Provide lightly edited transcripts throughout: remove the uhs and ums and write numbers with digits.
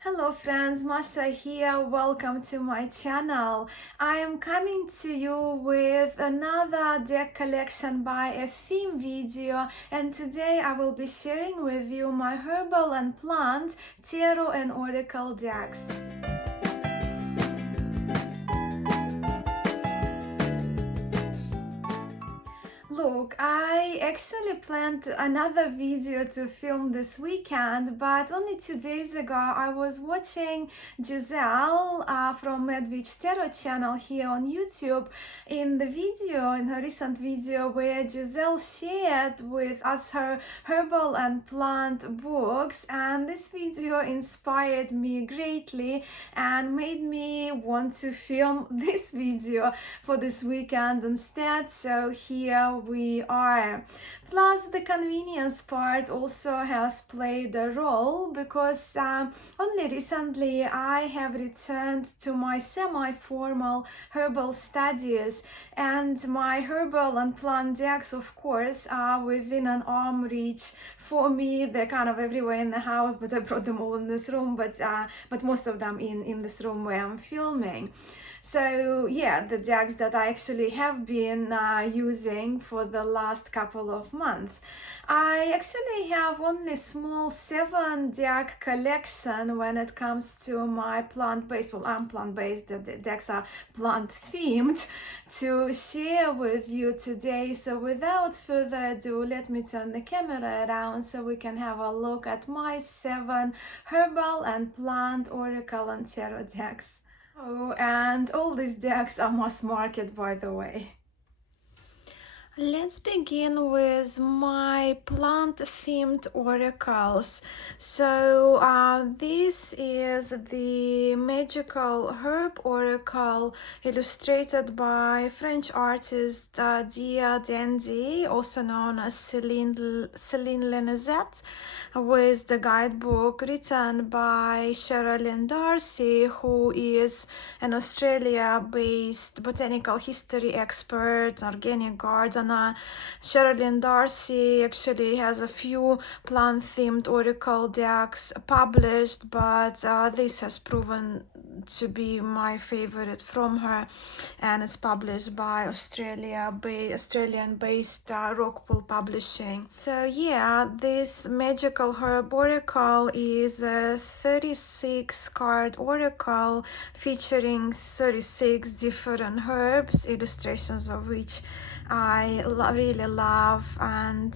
Hello friends, Masha here. Welcome to my channel. I am coming to you with another deck collection by a theme video, and today I will be sharing with you my Herbal and Plant Tarot and Oracle decks. Look, I actually planned another video to film this weekend, but only 2 days ago I was watching Giselle from Medwitch Tarot channel here on YouTube in her recent video where Giselle shared with us her Herbal and Plant books, and this video inspired me greatly and made me want to film this video for this weekend instead. So here we are. Plus, the convenience part also has played a role because only recently I have returned to my semi-formal herbal studies, and my herbal and plant decks, of course, are within an arm reach for me. They're kind of everywhere in the house, but I brought them all in this room, but most of them in this room where I'm filming. So yeah, the decks that I actually have been using for the last couple of months. I actually have only small 7 deck collection when it comes to my plant-based, well, I'm plant-based, the decks are plant themed, to share with you today. So without further ado, let me turn the camera around so we can have a look at my 7 herbal and plant oracle and tarot decks. Oh, and all these decks are mass market, by the way. Let's begin with my plant-themed oracles. So this is the Magical Herb Oracle illustrated by French artist Dia Dandy, also known as Céline Lenezet, with the guidebook written by Sherilyn Darcy, who is an Australia-based botanical history expert, organic gardener. Sherilyn Darcy actually has a few plant-themed oracle decks published, but this has proven to be my favorite from her, and it's published by Australian-based Rockpool Publishing. So yeah, this Magical Herb Oracle is a 36 card oracle featuring 36 different herbs, illustrations of which I really love. And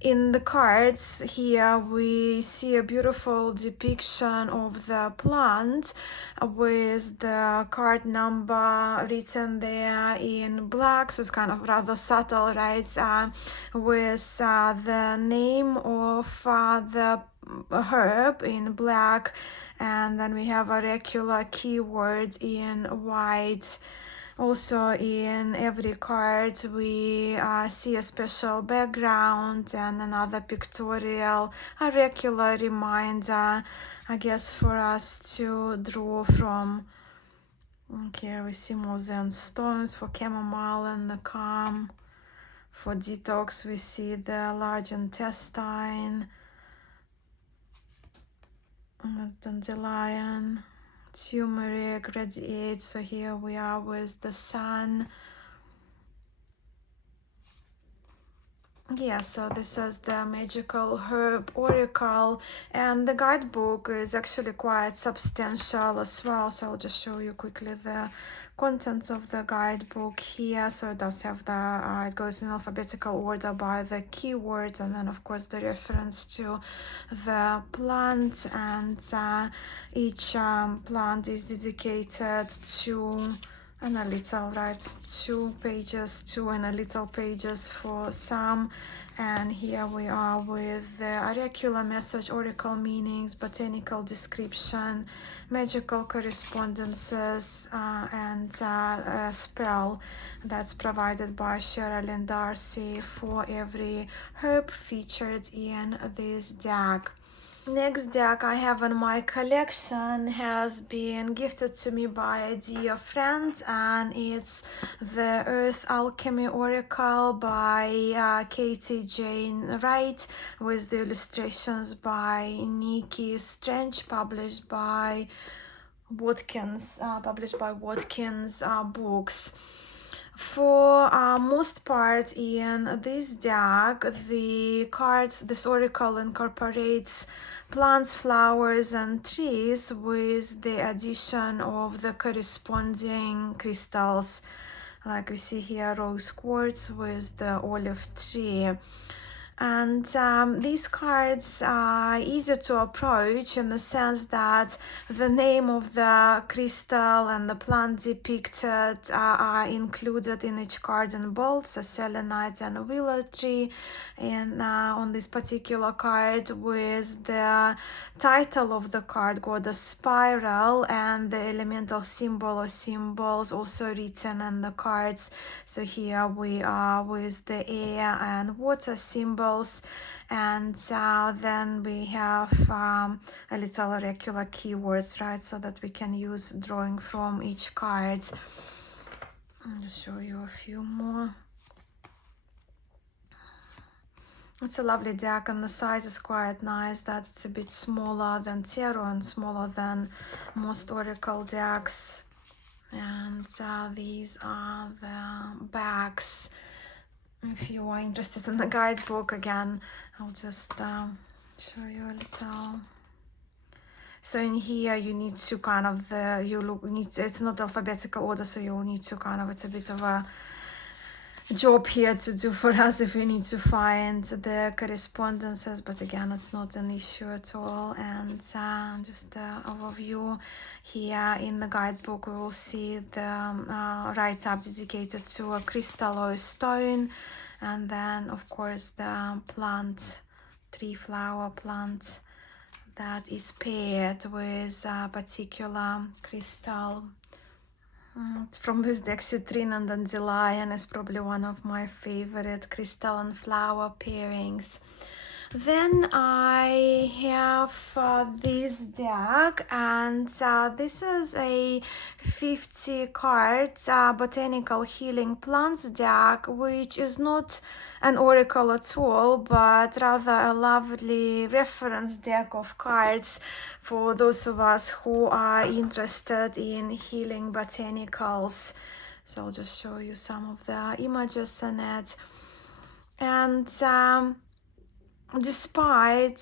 in the cards here we see a beautiful depiction of the plant with the card number written there in black, so it's kind of rather subtle, right? With the name of the herb in black, and then we have a regular keyword in white. Also, in every card we see a special background and another pictorial, a regular reminder, I guess, for us to draw from. Okay, we see mosaic stones for chamomile and the calm. For detox we see the large intestine, that's dandelion, turmeric, radiate. So here we are with the sun. Yeah, so this is the Magical Herb Oracle, and the guidebook is actually quite substantial as well, so I'll just show you quickly the contents of the guidebook here. So it does have the it goes in alphabetical order by the keywords, and then of course the reference to the plant, and each plant is dedicated to and a little, right, 2 pages, 2 and a little pages for some. And here we are with the oracular message, oracle meanings, botanical description, magical correspondences, and a spell that's provided by Sherilyn Darcy for every herb featured in this deck. Next deck I have in my collection has been gifted to me by a dear friend, and it's the Earth Alchemy Oracle by Katie Jane Wright, with the illustrations by Nikki Strange, published by Watkins Books. For most part in this deck, this oracle incorporates plants, flowers, and trees with the addition of the corresponding crystals. Like we see here, rose quartz with the olive tree. And these cards are easy to approach in the sense that the name of the crystal and the plant depicted are included in each card in bold, so selenite and willow tree. And on this particular card, with the title of the card, Goddess Spiral, and the elemental symbol or symbols also written in the cards. So here we are with the air and water symbols, and then we have a little regular keywords, right, so that we can use drawing from each card. I'll just show you a few more. It's a lovely deck, and the size is quite nice, that it's a bit smaller than tarot and smaller than most oracle decks. And these are the backs. If you are interested in the guidebook, again, I'll just show you a little. So in here you need to kind of it's not alphabetical order, so you'll need to kind of, it's a bit of a job here to do for us if we need to find the correspondences, but again, it's not an issue at all. And just an overview here in the guidebook, we will see the write-up dedicated to a crystal or a stone, and then of course the plant, tree, flower, plant that is paired with a particular crystal. It's from this deck, Citrine and Dandelion is probably one of my favorite crystal and flower pairings. Then I have this deck, and this is a 50 cards Botanical Healing Plants deck, which is not an oracle at all, but rather a lovely reference deck of cards for those of us who are interested in healing botanicals. So I'll just show you some of the images in it. And despite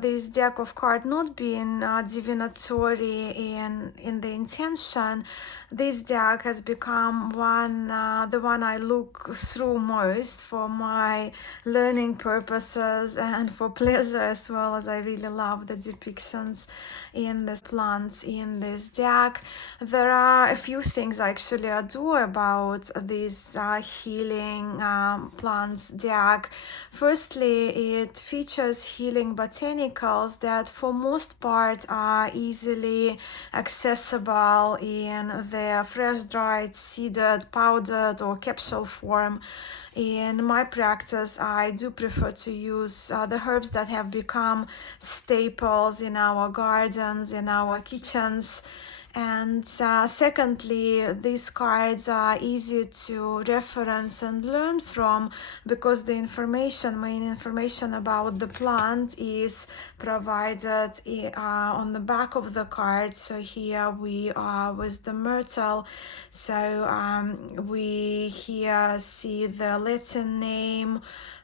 this deck of cards not being divinatory in the intention, this deck has become the one I look through most for my learning purposes and for pleasure as well, as I really love the depictions in the plants in this deck. There are a few things I actually adore about this healing plants deck. Firstly, it features healing botanicals that for most part are easily accessible in their fresh dried, seeded, powdered or capsule form. In my practice, I do prefer to use the herbs that have become staples in our gardens, in our kitchens. And secondly, these cards are easy to reference and learn from, because the main information about the plant is provided on the back of the card. So here we are with the myrtle. So we here see the Latin name,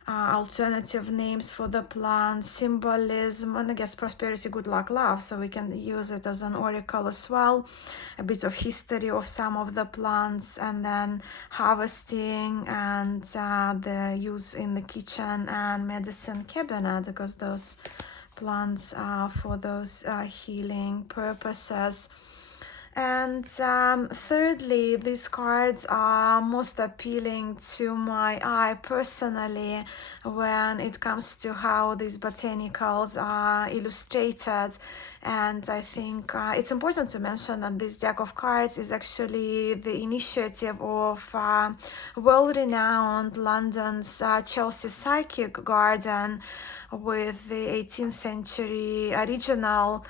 alternative names for the plant, symbolism, and I guess prosperity, good luck, love, so we can use it as an oracle as well. A bit of history of some of the plants, and then harvesting and the use in the kitchen and medicine cabinet, because those plants are for those healing purposes. And thirdly, these cards are most appealing to my eye personally when it comes to how these botanicals are illustrated. And I think it's important to mention that this deck of cards is actually the initiative of well-renowned London's Chelsea Psychic Garden, with the 18th century original,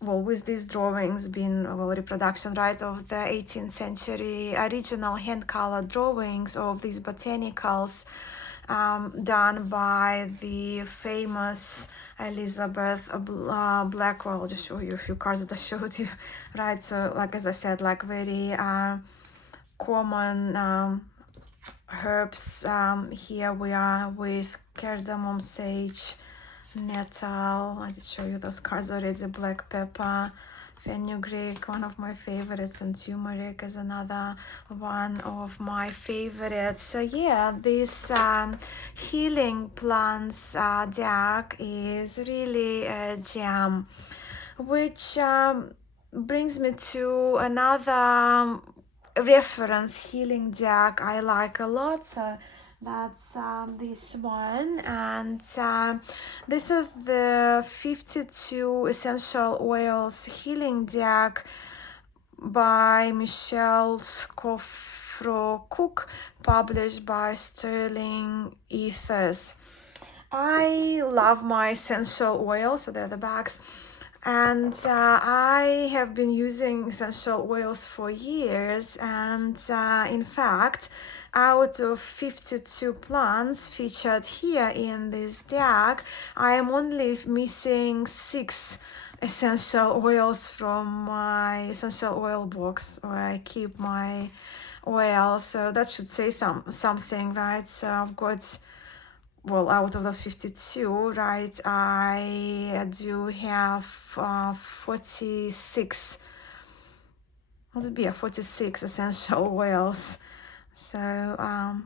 well, with these drawings being reproduction, right, of the 18th century original hand-colored drawings of these botanicals, done by the famous Elizabeth Blackwell. I'll just show you a few cards that I showed you, right? So, like, as I said, like very common herbs. Here we are with cardamom, sage, nettle. I did show you those cards already. Black pepper, fenugreek, one of my favorites, and turmeric is another one of my favorites. So yeah, this healing plants deck is really a gem, which brings me to another reference healing deck I like a lot. So that's this one, and this is the 52 essential oils healing deck by Michelle Scoffro Cook, published by Sterling Ethers. I love my essential oils, so they're the bags. And I have been using essential oils for years, and in fact, out of 52 plants featured here in this deck, I am only missing 6 essential oils from my essential oil box where I keep my oils. So that should say something, right? So I've got, well, out of those 52, right, I do have 46, what would be 46 essential oils. So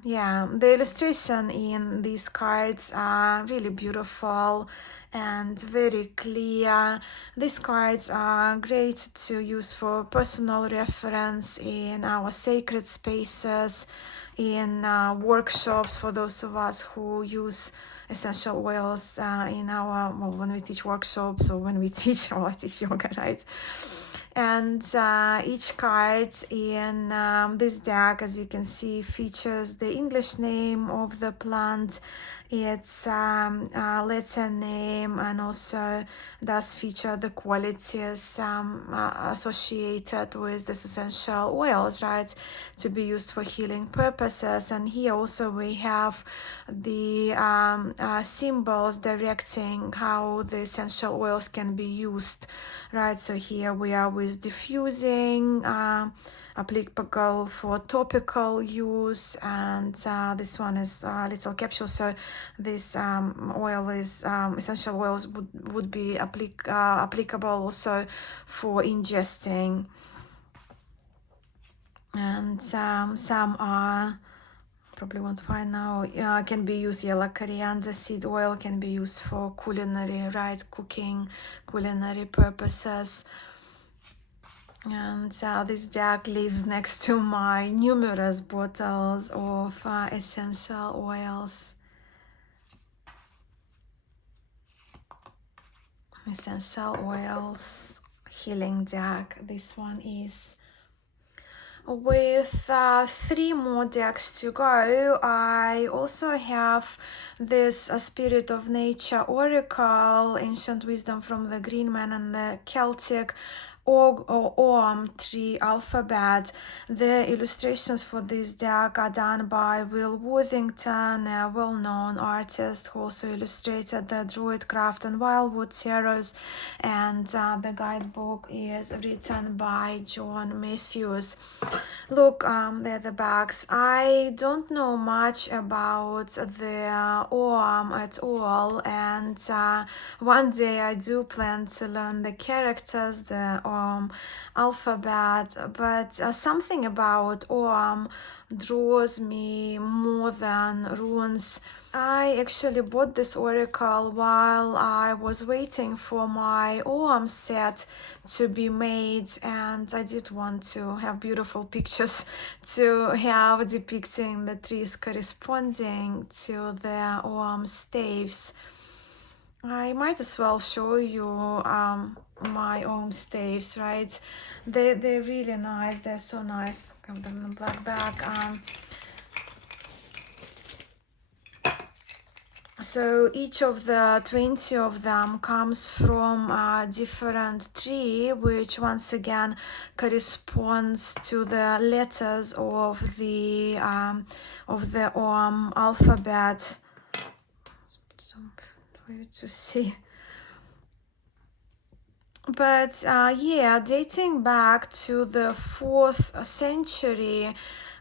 yeah, the illustration in these cards are really beautiful and very clear. These cards are great to use for personal reference in our sacred spaces, in workshops for those of us who use essential oils in our, well, when we teach workshops or when we teach, or I teach yoga, right? And each card in this deck, as you can see, features the English name of the plant, its letter name, and also does feature the qualities associated with this essential oils, right, to be used for healing purposes. And here also we have the symbols directing how the essential oils can be used, right? So here we are with diffusing, applicable for topical use, and this one is a little capsule. So this oil is essential oils would be applicable also for ingesting. And some are, probably won't find now, can be used, like coriander seed oil can be used for culinary, right, cooking, culinary purposes. And this deck lives next to my numerous bottles of essential oils. Essential oils healing deck. This one is. With 3 more decks to go, I also have this Spirit of Nature Oracle, Ancient Wisdom from the Green Man and the Celtic Ogham tree alphabet. The illustrations for this deck are done by Will Worthington, a well-known artist who also illustrated the Druidcraft and Wildwood Tarots, and the guidebook is written by John Matthews. Look, they're the bags. I don't know much about the Ogham at all, and one day I do plan to learn the characters, the alphabet, but something about draws me more than runes. I actually bought this oracle while I was waiting for my set to be made, and I did want to have beautiful pictures to have depicting the trees corresponding to the staves. I might as well show you my staves, right? They're really nice. They're so nice. Got them in the black bag. So each of the 20 of them comes from a different tree, which once again corresponds to the letters of the alphabet. So for you to see. But yeah, dating back to the 4th century,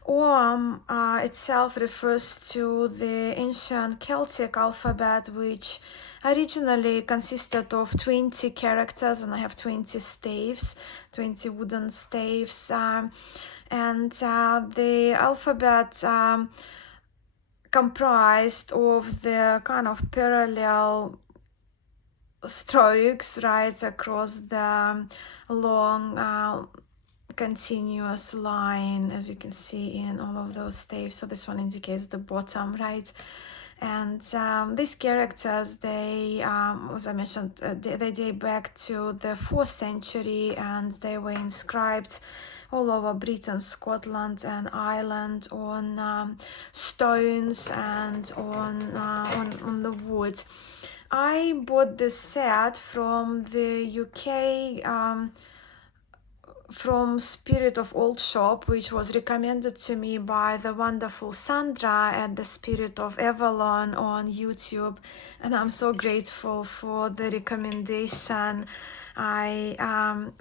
itself refers to the ancient Celtic alphabet, which originally consisted of 20 characters, and I have 20 staves, 20 wooden staves, and the alphabet comprised of the kind of parallel strokes right across the long continuous line, as you can see in all of those staves. So this one indicates the bottom, right? And these characters, they as I mentioned, they date back to the 4th century, and they were inscribed all over Britain, Scotland and Ireland on stones and on the wood. I bought this set from the UK, from Spirit of Old Shop, which was recommended to me by the wonderful Sandra at the Spirit of Avalon on YouTube, and I'm so grateful for the recommendation. I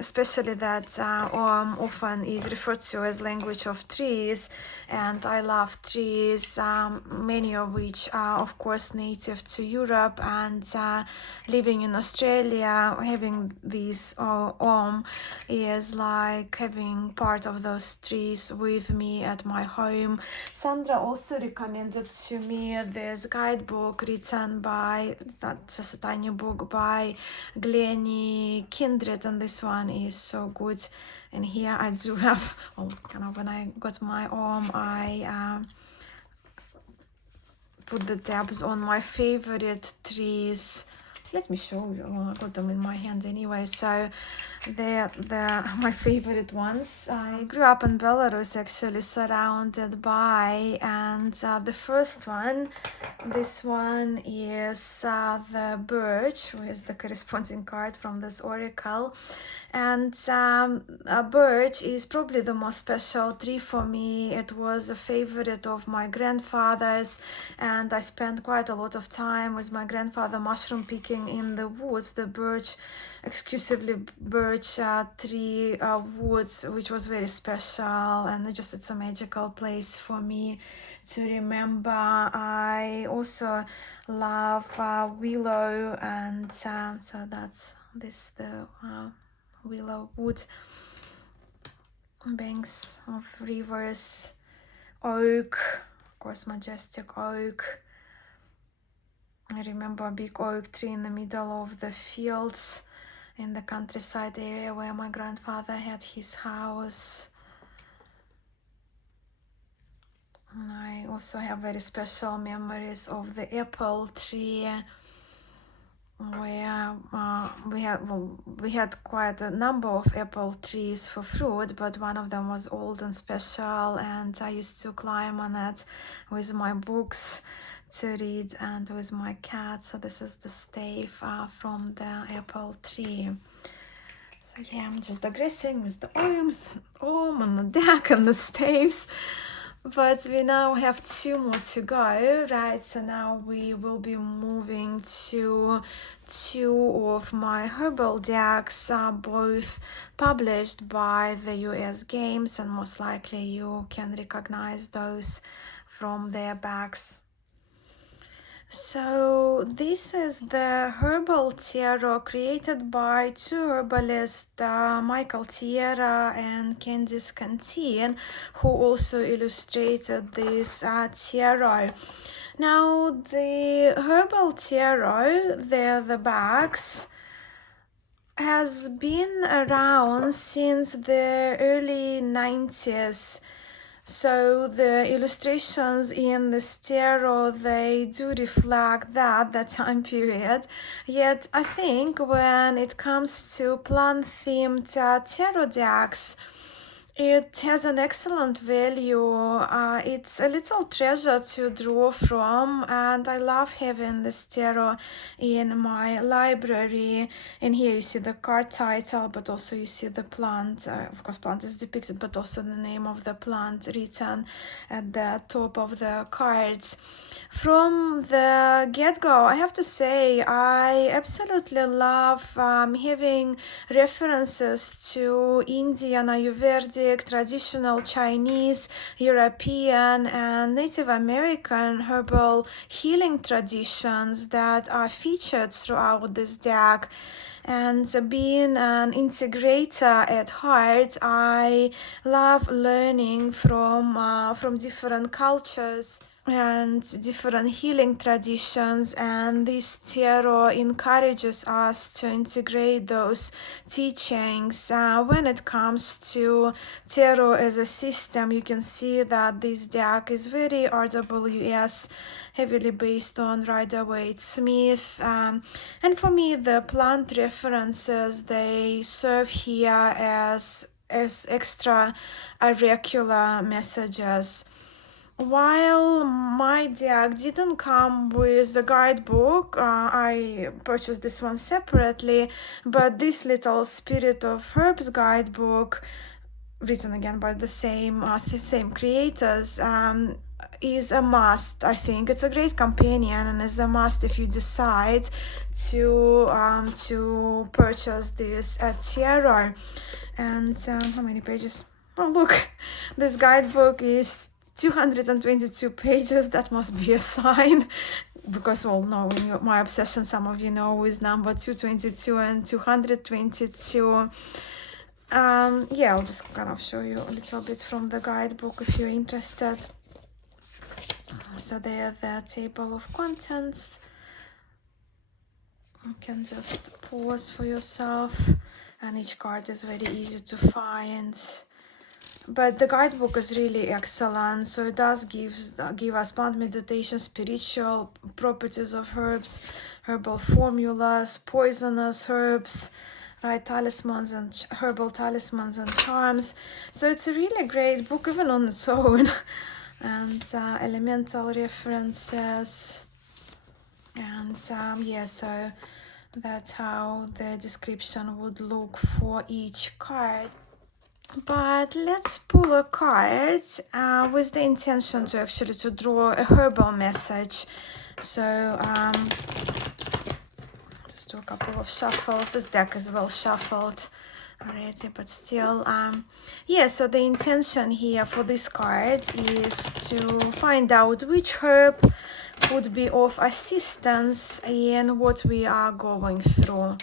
especially that often is referred to as language of trees, and I love trees, many of which are of course native to Europe, and living in Australia, having these is like having part of those trees with me at my home. Sandra also recommended to me this guidebook written by, it's not just a tiny book, by Glennie Kindred, and this one is so good. And here I do have, when I got my I put the tabs on my favorite trees. Let me show you. I got them in my hand anyway. So they're my favorite ones. I grew up in Belarus, actually, surrounded by, and the first one, this one is the birch, which is the corresponding card from this oracle. And birch is probably the most special tree for me. It was a favorite of my grandfather's, and I spent quite a lot of time with my grandfather mushroom picking in the woods, the birch, exclusively birch tree woods, which was very special, and it's a magical place for me to remember. I also love willow, and so that's the willow wood, banks of rivers, oak, of course, majestic oak. I remember a big oak tree in the middle of the fields in the countryside area where my grandfather had his house. And I also have very special memories of the apple tree, where we had quite a number of apple trees for fruit, but one of them was old and special, and I used to climb on it with my books to read and with my cat. So this is the stave from the apple tree. So yeah, I'm just digressing with the arms, on the deck and the staves. But we now have 2 more to go, right? So now we will be moving to 2 of my herbal decks, both published by the US Games, and most likely you can recognize those from their backs. So this is the Herbal Tarot created by two herbalists, Michael Tierra and Candice Cantine, who also illustrated this tarot. Now the Herbal Tarot, the backs, has been around since the early 90s. So the illustrations in the tarot, they do reflect that time period. Yet I think when it comes to plant themed tarot decks, it has an excellent value. It's a little treasure to draw from, and I love having this tarot in my library. And here you see the card title, but also you see the plant. Of course, plant is depicted, but also the name of the plant written at the top of the cards. From the get-go, I have to say I absolutely love having references to Indian, Ayurvedic, traditional Chinese, European, and Native American herbal healing traditions that are featured throughout this deck. And being an integrator at heart, I love learning from different cultures and different healing traditions, and this tarot encourages us to integrate those teachings. When it comes to tarot as a system, you can see that this deck is very RWS, heavily based on Rider-Waite-Smith, and for me the plant references, they serve here as extra auricular messages. While my deck didn't come with the guidebook, I purchased this one separately, but this little Spirit of Herbs guidebook, written again by the same creators, is a must. I think it's a great companion and is a must if you decide to purchase this at Sierra. And how many pages? Oh, look, this guidebook is 222 pages. That must be a sign, because, well, no, my obsession, some of you know, is number 222 and 222. Yeah, I'll just kind of show you a little bit from the guidebook if you're interested. So there, the table of contents. You can just pause for yourself, and each card is very easy to find. But the guidebook is really excellent. So it does give us plant meditation, spiritual properties of herbs, herbal formulas, poisonous herbs, right, talismans and herbal talismans and charms. So it's a really great book even on its own. And elemental references. And yeah, so that's how the description would look for each card. But let's pull a card with the intention to actually to draw a herbal message. So just do a couple of shuffles. This deck is well shuffled already, but still, yeah, so the intention here for this card is to find out which herb would be of assistance in what we are going through.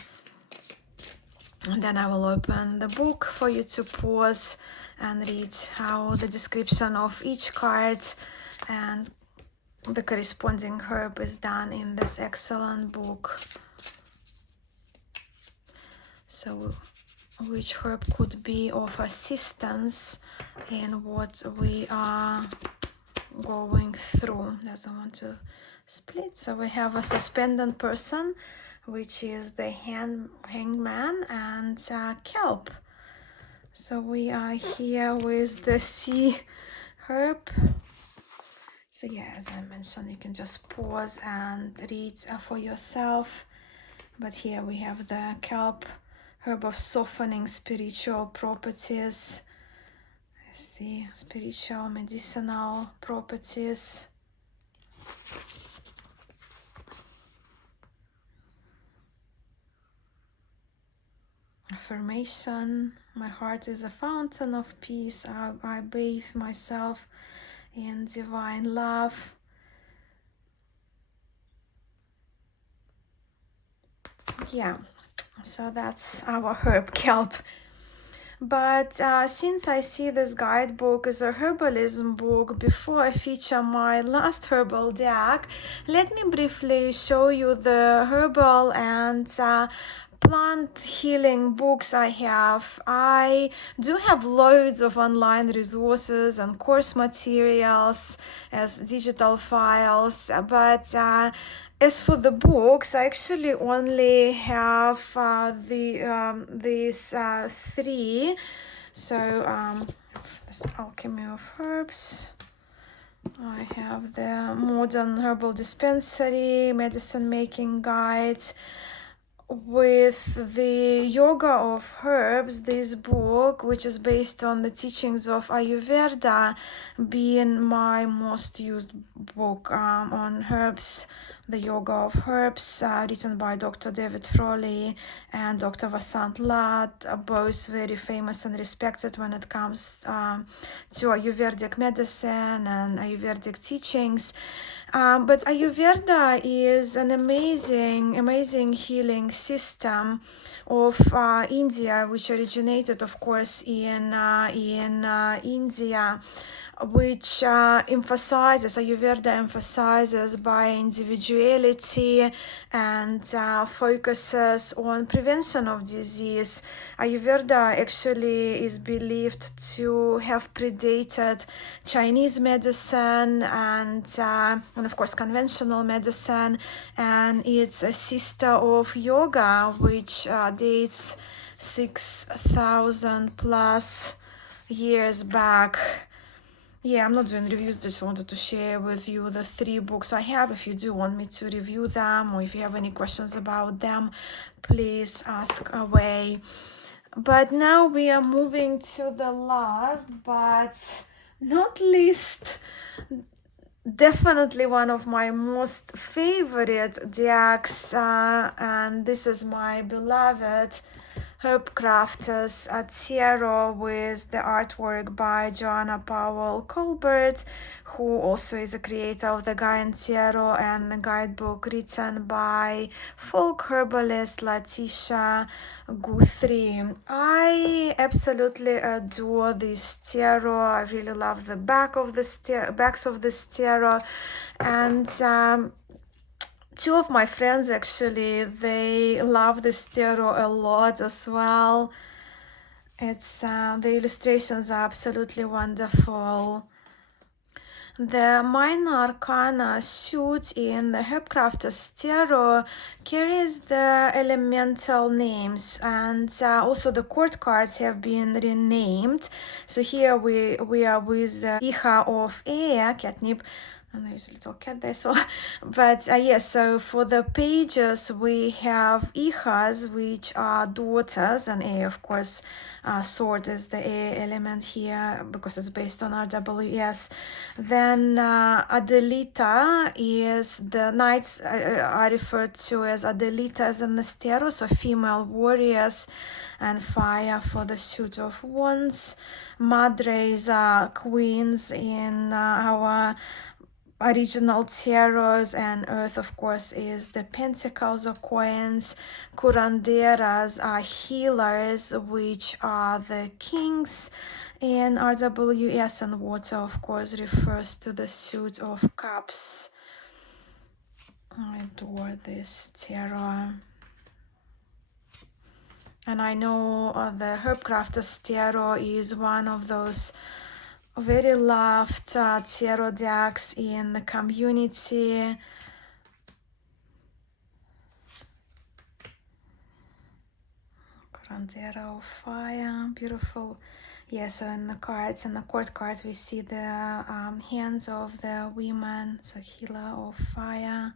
And then I will open the book for you to pause and read how the description of each card and the corresponding herb is done in this excellent book. So which herb could be of assistance in what we are going through. Doesn't want to split. So we have a suspended person, which is the hangman, and kelp. So we are here with the sea herb. So yeah, as I mentioned, you can just pause and read for yourself. But here we have the kelp, herb of softening spiritual properties. I see spiritual, medicinal properties. Affirmation: my heart is a fountain of peace. I bathe myself in divine love. Yeah, so that's our herb kelp. But since I see this guidebook as a herbalism book, before I feature my last herbal deck, let me briefly show you the herbal and plant healing books I have. I do have loads of online resources and course materials as digital files, but as for the books, I actually only have these three. So this Alchemy of Herbs. I have the Modern Herbal Dispensary, Medicine Making Guides. With the Yoga of Herbs, this book, which is based on the teachings of Ayurveda, being my most used book on herbs, the Yoga of Herbs, written by Dr. David Frawley and Dr. Vasant Lat, both very famous and respected when it comes to Ayurvedic medicine and Ayurvedic teachings. But Ayurveda is an amazing healing system of India, which originated, of course, in India, which Ayurveda emphasizes by individuality and focuses on prevention of disease. Ayurveda actually is believed to have predated Chinese medicine and of course conventional medicine, and it's a sister of yoga, which dates 6,000 plus years back. Yeah, I'm not doing reviews, just wanted to share with you the three books I have. If you do want me to review them, or if you have any questions about them, please ask away. But now we are moving to the last but not least, definitely one of my most favorite decks, and this is my beloved Herb Crafters Tarot with the artwork by Joanna Powell Colbert, who also is a creator of the Guide Tarot and the guidebook written by folk herbalist Letitia Guthrie. I absolutely adore this tarot. I really love the backs of this tarot, and two of my friends actually, they love this tarot a lot as well. It's the illustrations are absolutely wonderful. The minor arcana suit in the Herbcrafters Tarot carries the elemental names, and also the court cards have been renamed. So here we are with Iha of air, catnip, and there's a little cat there, so but yes, so for the pages we have ihas, which are daughters, and air, of course, sword is the air element here because it's based on RWS. Then Adelita is the knights are referred to as Adelitas in the tarot, so female warriors, and fire for the suit of wands. Madres are queens in our original tarots, and earth, of course, is the pentacles or coins. Curanderas are healers, which are the kings in RWS, and water, of course, refers to the suit of cups. I adore this tarot. And I know the Herbcrafters Tarot is one of those very loved tarot decks in the community. Curandera of fire, beautiful. Yeah, so in the cards, in the court cards, we see the hands of the women, so healer of fire.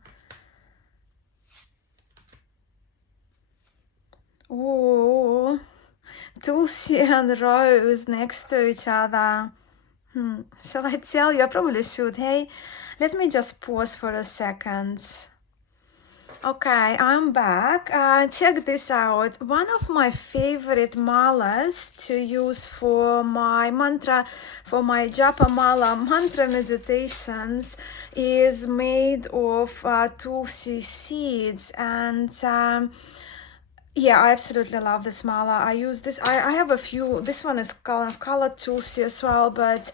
Oh, Tulsi and Rose next to each other. Shall I tell you? I probably should. Hey, let me just pause for a second. Okay, I'm back. Check this out. One of my favorite malas to use for my mantra, for my japa mala mantra meditations, is made of tulsi seeds, and Yeah, I absolutely love this mala. I use this. I have a few. This one is colored tulsi as well, but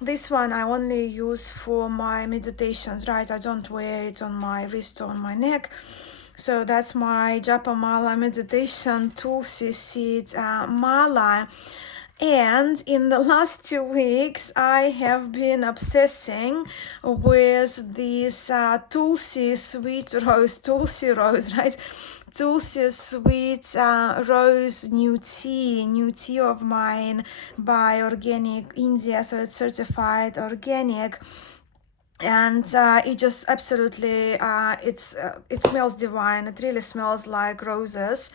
this one I only use for my meditations, right? I don't wear it on my wrist or on my neck. So that's my Japa mala meditation tulsi seed mala. And in the last 2 weeks, I have been obsessing with this Tulsi rose, right? Tulsi sweet rose new tea of mine by Organic India, so it's certified organic. And it just absolutely it smells divine. It really smells like roses,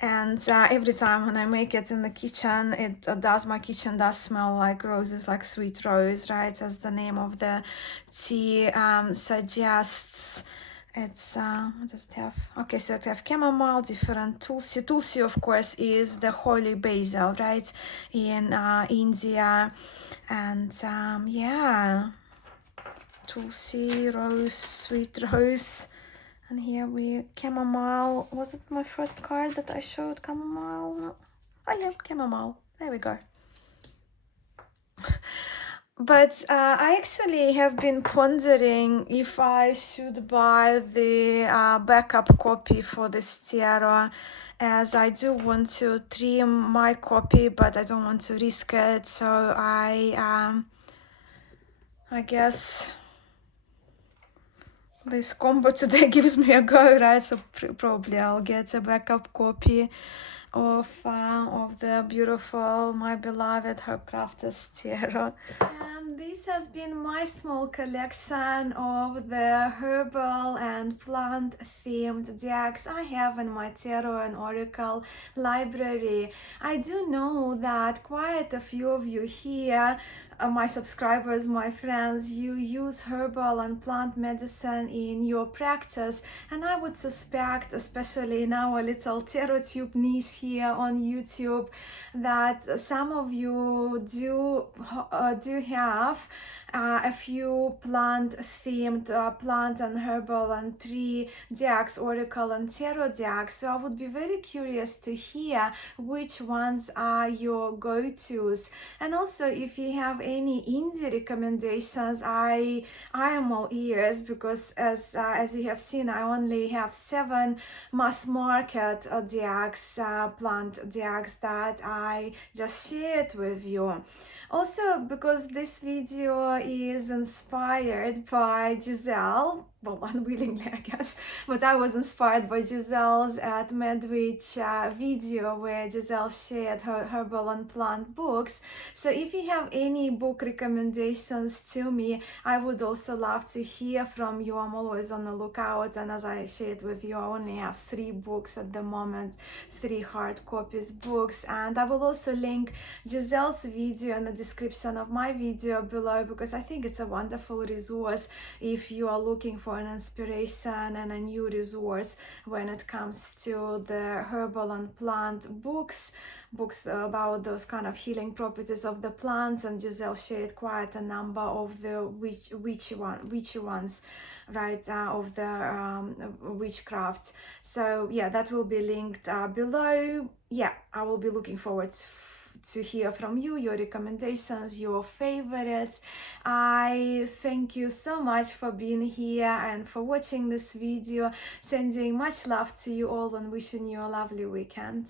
and every time when I make it in the kitchen, it does my kitchen does smell like roses, like sweet rose, right, as the name of the tea suggests. It's what does it have? Okay, so it have chamomile, different tulsi of course is the holy basil, right, in India. And yeah, tulsi, rose, sweet rose. And here we chamomile. Was it my first card that I showed chamomile? No. Oh yeah, chamomile. There we go. But I actually have been pondering if I should buy the backup copy for this tarot, as I do want to trim my copy, but I don't want to risk it. So I guess this combo today gives me a go, right? So probably I'll get a backup copy of the beautiful, my beloved Hercrafters tarot. And this has been my small collection of the herbal and plant themed decks I have in my tarot and oracle library. I do know that quite a few of you here, my subscribers, my friends, you use herbal and plant medicine in your practice, and I would suspect, especially in our little tarot tube niche here on YouTube, that some of you do have a few plant themed plant and herbal and tree decks, oracle and tarot decks. So I would be very curious to hear which ones are your go-tos, and also if you have any indie recommendations, I am all ears, because as you have seen, I only have 7 mass market decks, plant decks that I just shared with you. Also, because this video is inspired by Giselle, well, unwillingly, I guess, but I was inspired by Giselle's at Medwitch video where Giselle shared her Herbal and Plant books. So if you have any book recommendations to me, I would also love to hear from you. I'm always on the lookout, and as I shared with you, I only have 3 books at the moment, 3 hard copies books, and I will also link Giselle's video in the description of my video below, because I think it's a wonderful resource if you are looking for an inspiration and a new resource when it comes to the herbal and plant books about those kind of healing properties of the plants. And Giselle shared quite a number of the witchy ones, right, of the witchcraft. So yeah, that will be linked below. Yeah, I will be looking forward to hear from you, your recommendations, your favorites. I thank you so much for being here and for watching this video. Sending much love to you all and wishing you a lovely weekend.